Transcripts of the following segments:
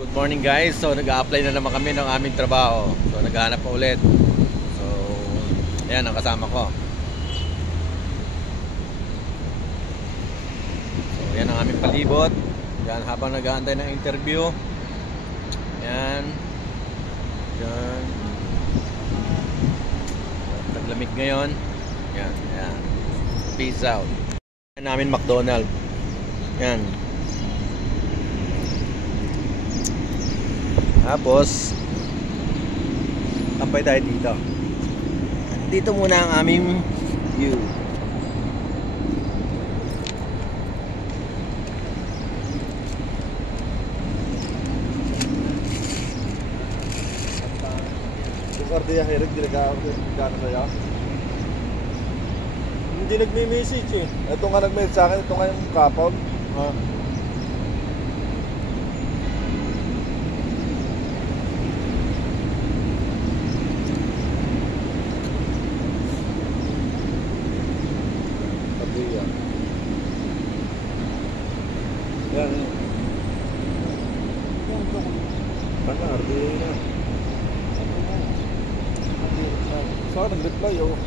Good morning guys. So nag-a-apply na naman kami ng aming trabaho. So naghahanap pa ulit. So ayan ang kasama ko. So ayan ang aming palibot. Yan habang nag-aantay ng interview. Ayan. Yan. Taglamig ngayon. Yan, yan. Peace out. Ayan namin McDonald's. Yan. Tapos kampay tayo dito. Dito muna ang aming view. Ardiya hirig diliga gano saya. Hindi nagme-message eh. Ito nga nag-message sa akin, ito nga yung kapon. Ha. Ardiya. Yan. Kana Ardiya na. So, nag-reply oh.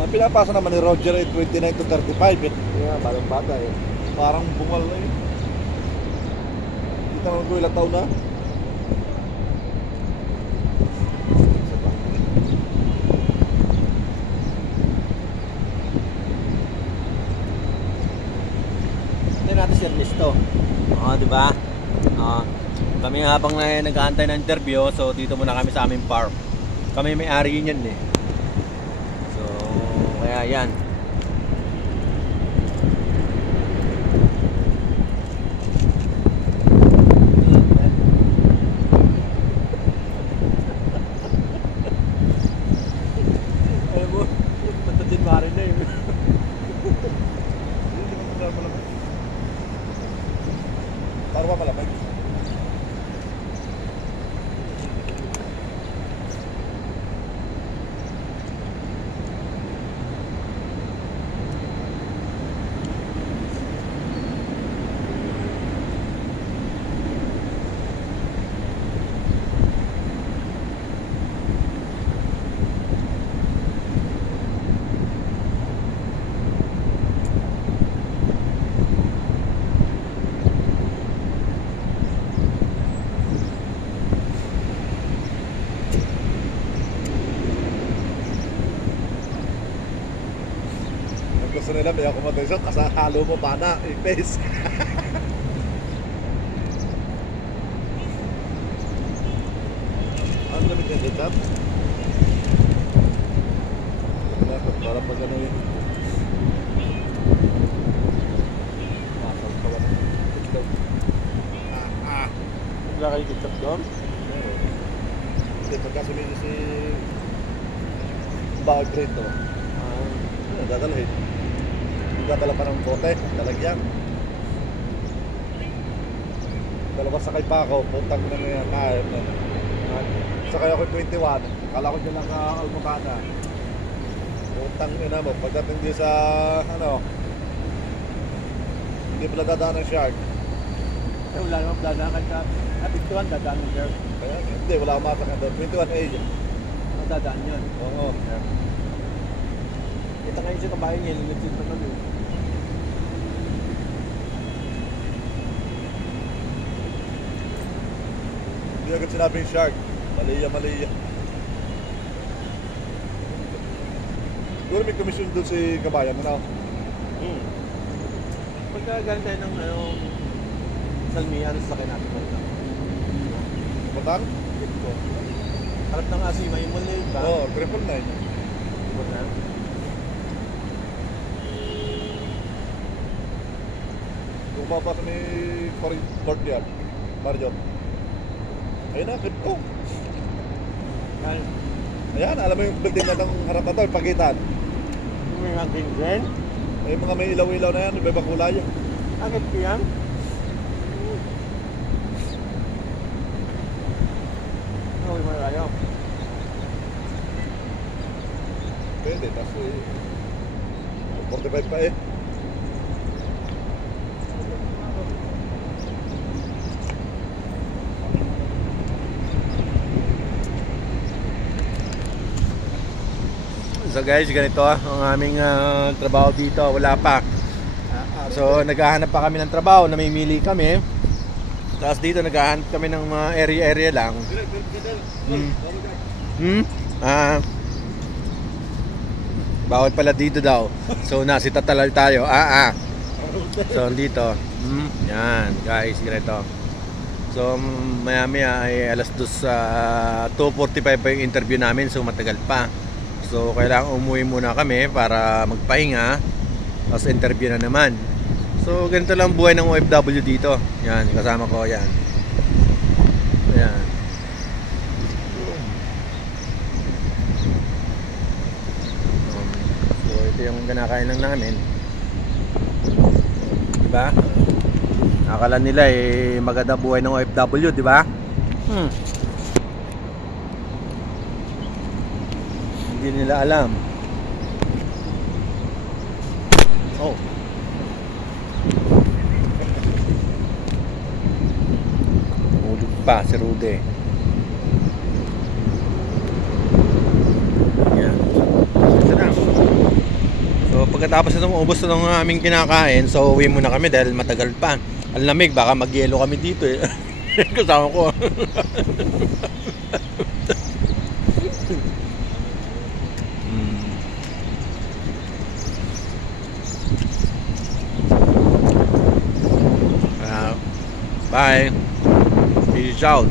Ang pinapasa naman ni Roger ay 29 to 35 eh. Yeah, parang bata eh. Parang bungal na eh. Kita naman ko ilang taon na. Hindi natin service to. Di ba? Kami habang nag-aantay ng interview, so dito muna kami sa aming farm. Kami may-ari niyan eh. So, kaya yan. Alam mo, patatin marin na yun. Tarwa malapag. Gusto nila may accommodation kasi halo mo bana i-face. Ang lamig ng detap. Para pag ano yun. Wala kayo TikTok doon? Hindi, pagkasumili si bawal grade to. Dadalhin. Dadala pa ng bote, lalagyan. Dalawa sakay pa ako, puntang na nga kahit na. Sakay ako 21, kala ko dyan lang Almocana. Puntang na mo, pagdating din sa, hindi pala dadaan ng shark. Eh, wala naman dadaan ka. Apiktuhan, dadaan ng girl. Kaya, hindi, wala akong matak na doon. 21A. Dadaan yun. Oo. Kita kayo sa kabayo niya, lilitin pa nun eh. Hindi agad sinabing shark. Maliya. Siguro may commission doon si Kabayan, Pagka galing tayo ng salmihan sa akin natin mo lang. Matang? Tip ko. Harap ng asima, yung maliit ba? Oo, 999. Diba na? Kung mapasok ni Courtyard, Marjo. Ayun na, clip ko. Ay, Ayan, alam mo yung building na ng harap na to, yung pagitan. yung mga green. May mga may ilaw-ilaw na yan, iba-ibang kulay yun. Agad ko yan? Okay, malayo. Pwede, tapos 45 pa eh. So guys, ganito ang aming trabaho dito. Wala pa. So naghahanap pa kami ng trabaho, namimili kami. Tapos dito naghahanap kami ng mga area lang. Bawal pala dito daw. So nasi tatalal tayo. So dito. Yan guys, ganito. So maya ay alas 2:45 pa yung interview namin. So matagal pa. So kailangan umuwi muna kami para magpahinga. Tapos interview na naman. So ganito lang buhay ng OFW dito. Yan, kasama ko yan. Ayan. So ito yung kinakain lang namin. Diba? Akala nila maganda buhay ng OFW, diba? Hindi nila alam. Oh. Ulog pa si Rude. Yan. So pagkatapos itong ubos na ng aming kinakain, so uwi muna kami dahil matagal pa. Ang lamig, baka mag-yelo kami dito eh. Kasama ko. Bye. Peace out.